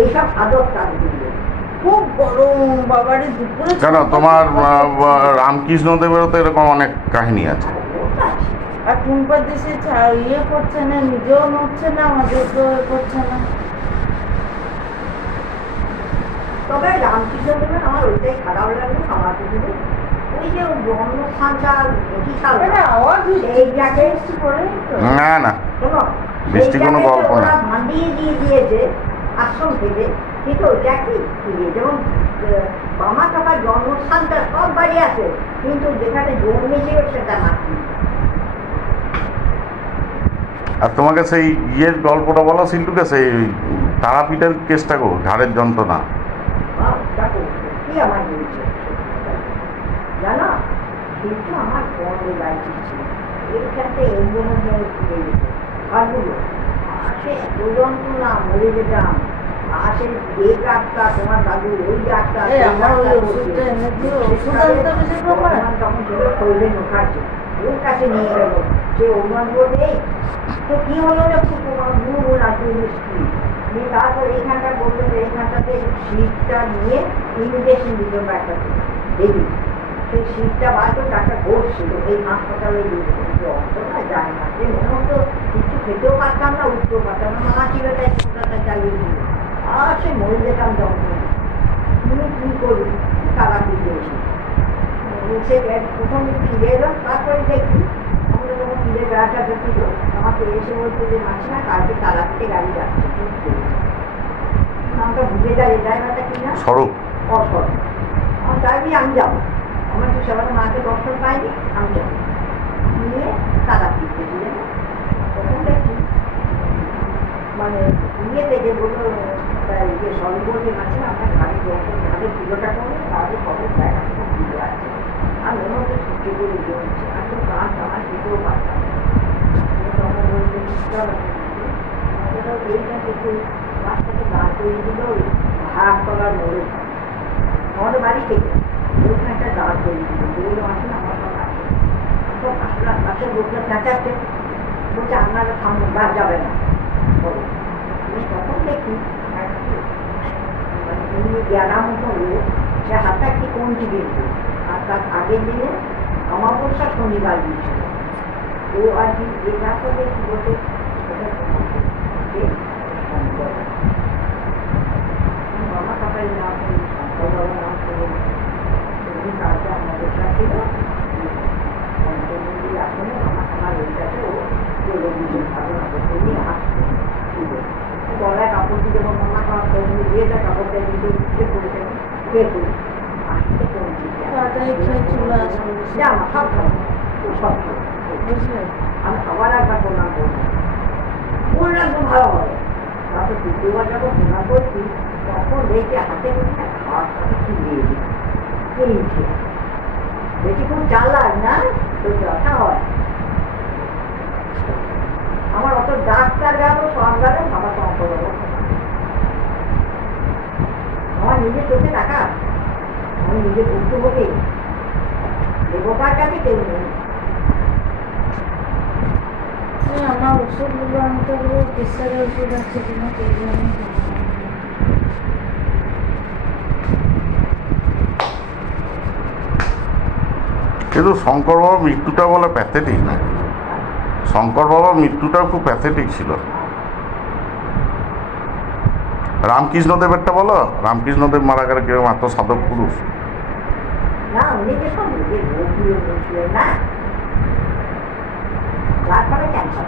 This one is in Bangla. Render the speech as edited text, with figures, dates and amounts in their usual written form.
এইসব সাধক কাজগুলো খুব গরম বাবারে দুপুরে। কেন তোমার রামকৃষ্ণদেবেরও তো এরকম অনেক কাহিনী আছে। আর টুম্পা দেশে ইয়ে করছে না, নিজেও নড়ছে না, আমাদেরকেও করছে না। তবে রামকৃষ্ণদেবের আমার ওইটাই খারাপ লাগলো, আমার ওই যে জন্মস্থানটা আওয়াজ এইটাকে না না, শোনো, বৃষ্টি কোনো গল্প না। ভান্ডিয়ে দিয়ে দিয়েছে আশ্রম থেকে, কিন্তু ওইটা কি যেমন বামা কাকার জন্মস্থানটা সব বাড়ি আছে, কিন্তু যেখানে জন্মেছিল সেটা মাটি। আর তোমাকে সেই ইয়ের গল্পটা বলো সিন্টুকে, সেই তারাপীঠের কেসটা গো, ঘাড়ের যন্ত্রণা। কি আমার বলছে জানো, কিন্তু আমার বড় লাগছে এইখানটা এগুলো ফিরে যেত ঘরগুলো আসে এত যন্ত্রণা, মরে যেতাম। আসে এই ডাক্তার, তোমার দাদু ওই ডাক্তার, তখন শরীরে ঢোকাচ্ছে, ওর কাছে নিয়ে গেল। সে অনুমান বলতে তো কি হলো না, তোমার গুরু বলা তুই মিষ্টি নিয়ে, তারপর এইখানটা বলতে এইখানটাতে শীতটা নিয়ে ইনজেকশন দিত ডাক্তারকে দেখি, সেই শীতটা বাড়তো, ডাক্তার ঘটছিল এই হাসপাতালে অন্তটা যায় না, যে মনে হতো কিছু খেতেও পারতাম না, উঠতেও পারতাম না, মা ছিল তাই চিন্তাটা চালিয়ে দিল। আর সে মরে যেতাম যন্ত্রণা। তুমি কী করি, তারা ফিরে এসে সে প্রথম ফিরে এলাম, তারপরে দেখি আমাদের যখন ফিরে বেড়াটা ছিল, আমাকে এসে বলছে যে মাসি না কালকে তালা থেকে গাড়ি যাচ্ছে, নামটা ভুলে যায়, ড্রাইভারটা কি না স্বরূপ, অস্বরূপ। আমার চাইবি আমি যাবো, আমার তো সেবার মাকে দর্শন পাইনি, আমি যাবো নিয়ে তালা ফিরতে দিলে না। তখন দেখি মানে নিয়ে থেকে বললো যে স্বরূপ বলতে মাসি না আপনার ঘাড়ে দর্শন, ঘাড়ে পুজোটা করবে, তাহলে খবর দেয় আপনার পুজো আছে। আর মনে হচ্ছে ছুটি করে জমছে, আর তো কাজ আমার খেতেও পারতাম না। তখন বলতে এইটা কিছু বাচ্চাকে দাঁড় করিয়ে দিল ওই ভাড়া করার মোড়ে, আমাদের বাড়ি থেকে ওইখানে একটা দাঁড় করিয়ে দিল, বললো আসে না আমার সব আসে, সব আসলে আসলে লোকটা চেঁচাচ্ছে, বলছে আপনারা সামনে বাদ যাবে না। তখন দেখি মানে এমনি জ্ঞানা মতো লোক, সে হাতে একটি কঞ্চি দিয়েছে, আর তার আগের দিনে অমাবস্যা শনিবার দিয়েছিল। ও আর কি যে রাস্তাতে কি বলতে মামা কাকারের নাম করি, শঙ্কর বাবার নাম করে এমনি কাজটা অমাবস্যা ছিল, পঞ্চমন্দির আসনে মামা কাকার ওইটাতে ও চলে দিয়েছে, ভালো না নিয়ে আসছে গলায় কাপড় দিয়ে, যখন মামা কাকার কর্মী দিয়েছে কাপড়টা নিজে উঠতে করেছেন, কে করি আসতে কমছি জামা সব সব আমি আবার একবার প্রণাম করবো, বললাম তো ভালো হবে। তারপর দ্বিতীয়বার যখন প্রণাম করছি, তখন দেখি হাতে হাতটাকে চিবিয়ে দিই, কিনছে বেশি খুব চালাক না, তো যথা হয়। আমার অত ডাক্তার গেল সব গেল, বাবা শঙ্কর বাবা, আমার নিজের চোখে টাকা, আমি নিজে বক্তব্যকে দেবতার কাছে কেউ নেই। আমার ওষুধগুলো আনতে হলেও প্রেশারের ওষুধ আছে কিনা কে জানে। কিন্তু শঙ্কর বাবার মৃত্যুটা বলে প্যাথেটিক না, শঙ্কর বাবার মৃত্যুটাও খুব প্যাথেটিক ছিল। রামকৃষ্ণদেবেরটা বলো, রামকৃষ্ণদেব মারা গেলে কেউ মাত্র সাধক পুরুষ না, উনি যে সব নিজের রোগ নিয়ে বলছিলেন না, তারপরে ক্যান্সার